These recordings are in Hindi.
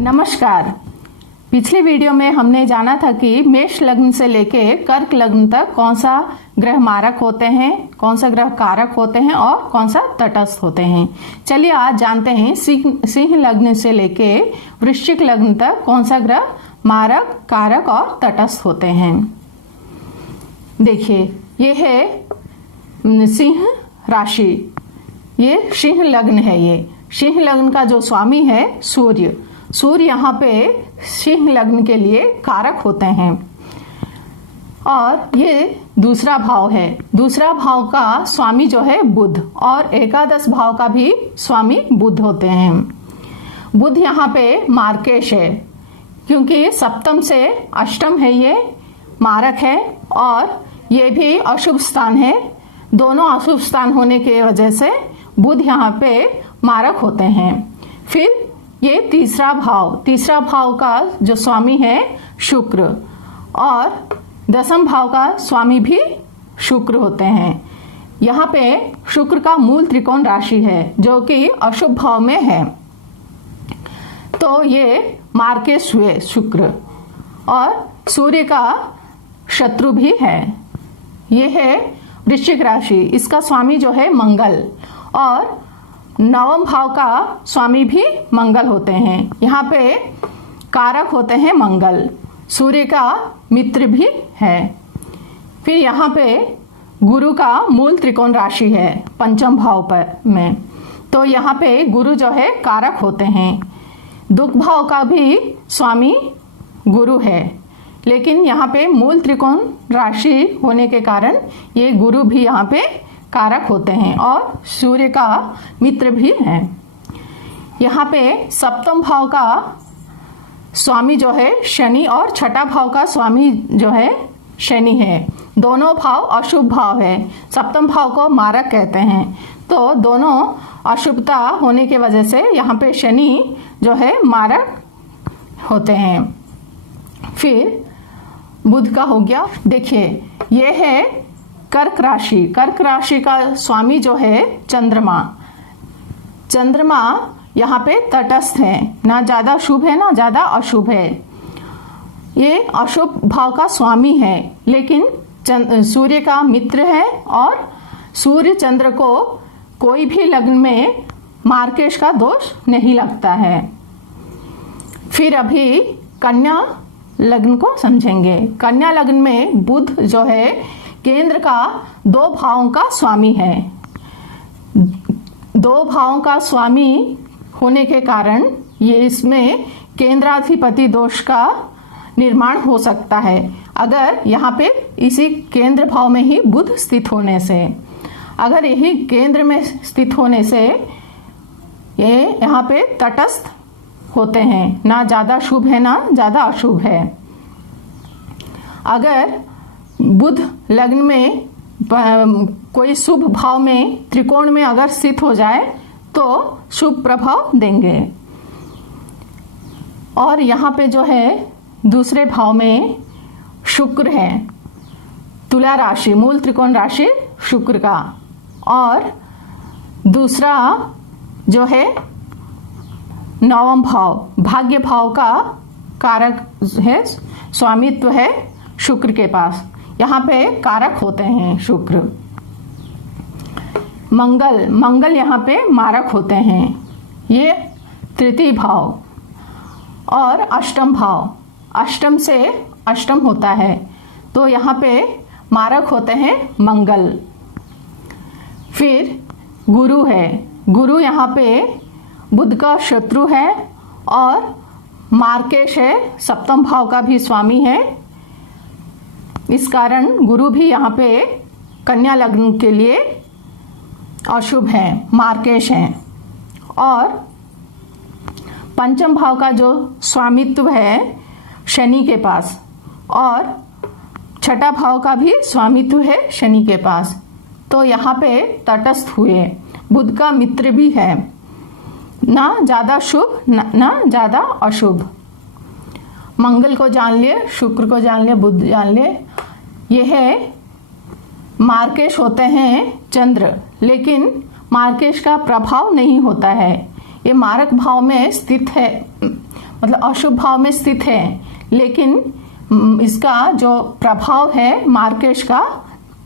नमस्कार। पिछले वीडियो में हमने जाना था कि मेष लग्न से लेके कर्क लग्न तक कौन सा ग्रह मारक होते हैं, कौन सा ग्रह कारक होते हैं और कौन सा तटस्थ होते हैं। चलिए आज जानते हैं सिंह लग्न से लेके वृश्चिक लग्न तक कौन सा ग्रह मारक, कारक और तटस्थ होते हैं। देखिए, ये है सिंह राशि, ये सिंह लग्न है। ये सिंह लग्न का जो स्वामी है सूर्य यहाँ पे सिंह लग्न के लिए कारक होते हैं। और ये दूसरा भाव है, दूसरा भाव का स्वामी जो है बुध, और एकादश भाव का भी स्वामी बुध होते हैं। बुध यहाँ पे मार्केश है, क्योंकि सप्तम से अष्टम है, ये मारक है और ये भी अशुभ स्थान है। दोनों अशुभ स्थान होने की वजह से बुध यहाँ पे मारक होते हैं। फिर ये तीसरा भाव का जो स्वामी है शुक्र, और दसम भाव का स्वामी भी शुक्र होते हैं। यहाँ पे शुक्र का मूल त्रिकोण राशि है जो कि अशुभ भाव में है, तो ये मार्केश हुए शुक्र, और सूर्य का शत्रु भी है। ये है वृश्चिक राशि, इसका स्वामी जो है मंगल, और नवम भाव का स्वामी भी मंगल होते हैं। यहाँ पे कारक होते हैं मंगल, सूर्य का मित्र भी है। फिर यहाँ पे गुरु का मूल त्रिकोण राशि है पंचम भाव पर में, तो यहाँ पे गुरु जो है कारक होते हैं। दुख भाव का भी स्वामी गुरु है, लेकिन यहाँ पे मूल त्रिकोण राशि होने के कारण ये गुरु भी यहाँ पे कारक होते हैं और सूर्य का मित्र भी है। यहाँ पे सप्तम भाव का स्वामी जो है शनि, और छठा भाव का स्वामी जो है शनि है। दोनों भाव अशुभ भाव है, सप्तम भाव को मारक कहते हैं, तो दोनों अशुभता होने की वजह से यहाँ पे शनि जो है मारक होते हैं। फिर बुध का हो गया। देखिए, ये है कर्क राशि का स्वामी जो है चंद्रमा यहाँ पे तटस्थ है, ना ज्यादा शुभ है ना ज्यादा अशुभ है। ये अशुभ भाव का स्वामी है, लेकिन सूर्य का मित्र है, और सूर्य चंद्र को कोई भी लग्न में मार्केश का दोष नहीं लगता है। फिर अभी कन्या लग्न को समझेंगे। कन्या लग्न में बुध जो है केंद्र का 2 भावों का स्वामी है। 2 भावों का स्वामी होने के कारण ये इसमें केंद्राधिपति दोष का निर्माण हो सकता है, अगर यहाँ पे इसी केंद्र भाव में ही बुध स्थित होने से। अगर यही केंद्र में स्थित होने से ये यहाँ पे तटस्थ होते हैं, ना ज्यादा शुभ है ना ज्यादा अशुभ है। अगर बुध लग्न में कोई शुभ भाव में त्रिकोण में अगर स्थित हो जाए तो शुभ प्रभाव देंगे। और यहाँ पे जो है दूसरे भाव में शुक्र है, तुला राशि, मूल त्रिकोण राशि शुक्र का, और दूसरा जो है नवम भाव, भाग्य भाव का कारक है, स्वामित्व है शुक्र के पास। यहाँ पे कारक होते हैं शुक्र। मंगल यहाँ पे मारक होते हैं, ये तृतीय भाव, और अष्टम भाव, अष्टम से अष्टम होता है, तो यहाँ पे मारक होते हैं मंगल। फिर गुरु है, गुरु यहाँ पे बुध का शत्रु है और मार्केश है, सप्तम भाव का भी स्वामी है। इस कारण गुरु भी यहाँ पे कन्या लग्न के लिए अशुभ है, मार्केश है। और पंचम भाव का जो स्वामित्व है शनि के पास, और छठा भाव का भी स्वामित्व है शनि के पास, तो यहाँ पे तटस्थ हुए। बुध का मित्र भी है, ना ज्यादा शुभ ना ज्यादा अशुभ। मंगल को जान लिए, शुक्र को जान लिए, बुध जान लिए। यह है मार्केश होते हैं चंद्र, लेकिन मार्केश का प्रभाव नहीं होता है। ये मारक भाव में स्थित है, मतलब अशुभ भाव में स्थित है, लेकिन इसका जो प्रभाव है मार्केश का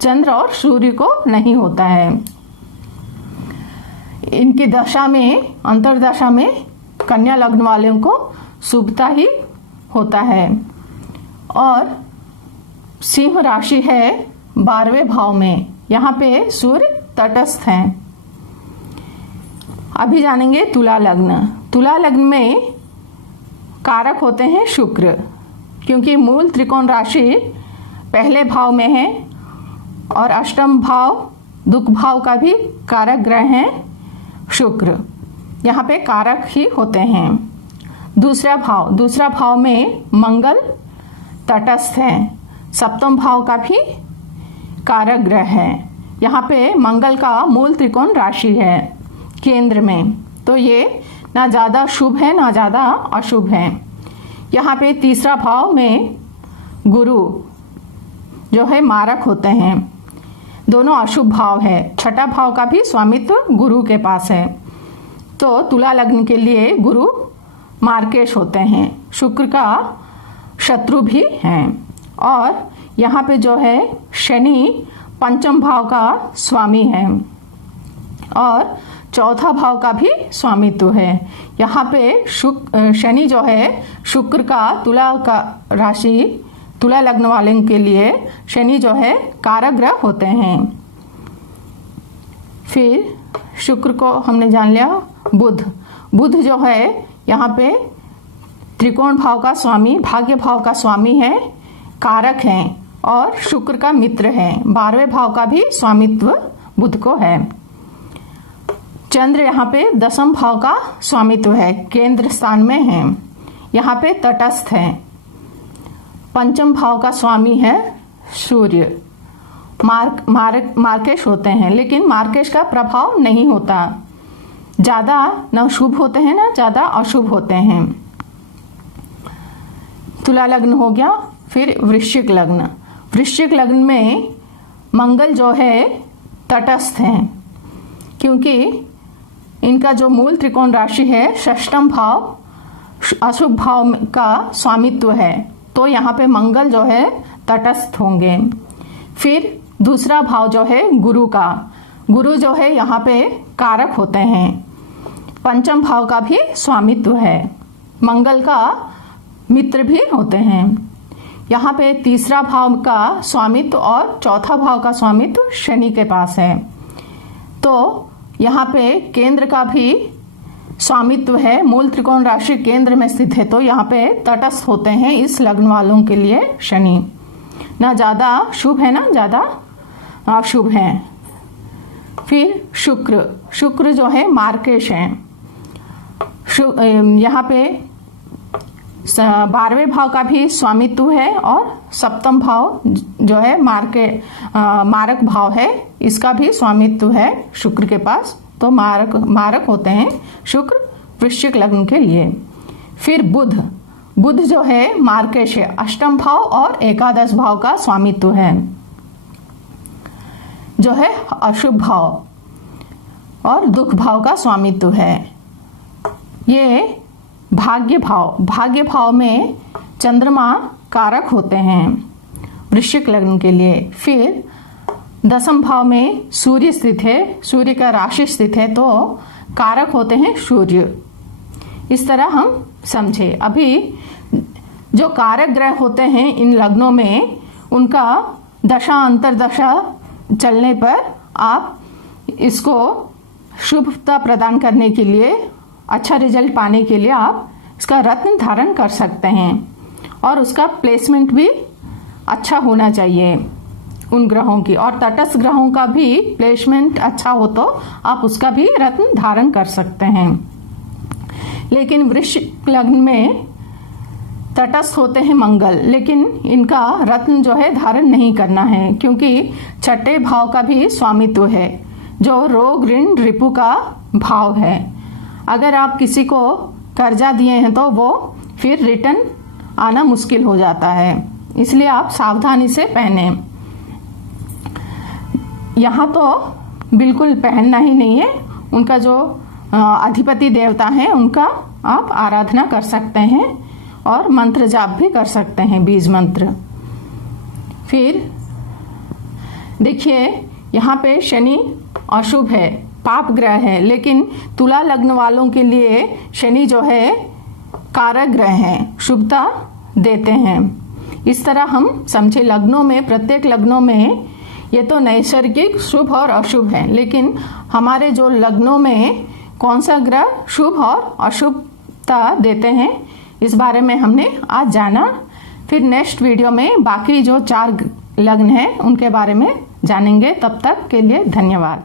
चंद्र और सूर्य को नहीं होता है। इनकी दशा में, अंतर्दशा में कन्या लग्न वालों को शुभता ही होता है। और सिंह राशि है 12वें भाव में, यहाँ पे सूर्य तटस्थ हैं। अभी जानेंगे तुला लग्न। तुला लग्न में कारक होते हैं शुक्र, क्योंकि मूल त्रिकोण राशि पहले भाव में है और अष्टम भाव दुख भाव का भी कारक ग्रह है शुक्र, यहाँ पे कारक ही होते हैं। दूसरा भाव में मंगल तटस्थ है, सप्तम भाव का भी कारक ग्रह है। यहाँ पे मंगल का मूल त्रिकोण राशि है केंद्र में, तो ये ना ज़्यादा शुभ है ना ज़्यादा अशुभ है। यहाँ पे तीसरा भाव में गुरु जो है मारक होते हैं, दोनों अशुभ भाव है। छठा भाव का भी स्वामित्व गुरु के पास है, तो तुला लग्न के लिए गुरु मार्केश होते हैं, शुक्र का शत्रु भी हैं। और यहाँ पे जो है शनि पंचम भाव का स्वामी है और चौथा भाव का भी स्वामित्व है। यहाँ पे शनि जो है शुक्र का तुला लग्न वाले के लिए शनि जो है कारक ग्रह होते हैं। फिर शुक्र को हमने जान लिया। बुध जो है यहाँ पे त्रिकोण भाव का स्वामी, भाग्य भाव का स्वामी है, कारक हैं और शुक्र का मित्र है। 12वें भाव का भी स्वामित्व बुध को है। चंद्र यहाँ पे 10वें भाव का स्वामित्व है, केंद्र स्थान में है, यहाँ पे तटस्थ है। पंचम भाव का स्वामी है सूर्य, मार्केश होते हैं, लेकिन मार्केश का प्रभाव नहीं होता, ज़्यादा न शुभ होते हैं ना ज़्यादा अशुभ होते हैं। तुला लग्न हो गया। फिर वृश्चिक लग्न में मंगल जो है तटस्थ हैं, क्योंकि इनका जो मूल त्रिकोण राशि है षष्ठम भाव अशुभ भाव का स्वामित्व है, तो यहाँ पे मंगल जो है तटस्थ होंगे। फिर दूसरा भाव जो है गुरु जो है यहाँ पे कारक होते हैं, पंचम भाव का भी स्वामित्व है, मंगल का मित्र भी होते हैं। यहाँ पे तीसरा भाव का स्वामित्व और चौथा भाव का स्वामित्व शनि के पास है, तो यहाँ पे केंद्र का भी स्वामित्व है, मूल त्रिकोण राशि केंद्र में स्थित है, तो यहाँ पे तटस्थ होते हैं इस लग्न वालों के लिए शनि। ना ज़्यादा शुभ है ना ज़्यादा अशुभ है। फिर शुक्र जो है मार्केश है, यहाँ पे 12वें भाव का भी स्वामित्व है और सप्तम भाव जो है मारक भाव है, इसका भी स्वामित्व है शुक्र के पास, तो मारक होते हैं शुक्र वृश्चिक लग्न के लिए। फिर बुध जो है मार्केश है, अष्टम भाव और एकादश भाव का स्वामित्व है, जो है अशुभ भाव और दुख भाव का स्वामित्व है। ये भाग्य भाव में चंद्रमा कारक होते हैं वृश्चिक लग्न के लिए। फिर 10वें भाव में सूर्य स्थित है, सूर्य का राशि स्थित है, तो कारक होते हैं सूर्य। इस तरह हम समझे। अभी जो कारक ग्रह होते हैं इन लग्नों में, उनका दशा अंतर्दशा चलने पर आप इसको शुभता प्रदान करने के लिए, अच्छा रिजल्ट पाने के लिए आप इसका रत्न धारण कर सकते हैं और उसका प्लेसमेंट भी अच्छा होना चाहिए उन ग्रहों की, और तटस्थ ग्रहों का भी प्लेसमेंट अच्छा हो तो आप उसका भी रत्न धारण कर सकते हैं। लेकिन वृश्चिक लग्न में तटस्थ होते हैं मंगल, लेकिन इनका रत्न जो है धारण नहीं करना है, क्योंकि छठे भाव का भी स्वामित्व है, जो रोग ऋण रिपु का भाव है। अगर आप किसी को कर्जा दिए हैं तो वो फिर रिटर्न आना मुश्किल हो जाता है, इसलिए आप सावधानी से पहने। यहाँ तो बिल्कुल पहनना ही नहीं है। उनका जो अधिपति देवता है उनका आप आराधना कर सकते हैं और मंत्र जाप भी कर सकते हैं, बीज मंत्र। फिर देखिए यहाँ पे शनि अशुभ है, पाप ग्रह है, लेकिन तुला लग्न वालों के लिए शनि जो है कारक ग्रह हैं, शुभता देते हैं। इस तरह हम समझे लग्नों में, प्रत्येक लग्नों में ये तो नैसर्गिक शुभ और अशुभ है, लेकिन हमारे जो लग्नों में कौन सा ग्रह शुभ और अशुभता देते हैं इस बारे में हमने आज जाना। फिर नेक्स्ट वीडियो में बाकी जो 4 लग्न हैं उनके बारे में जानेंगे। तब तक के लिए धन्यवाद।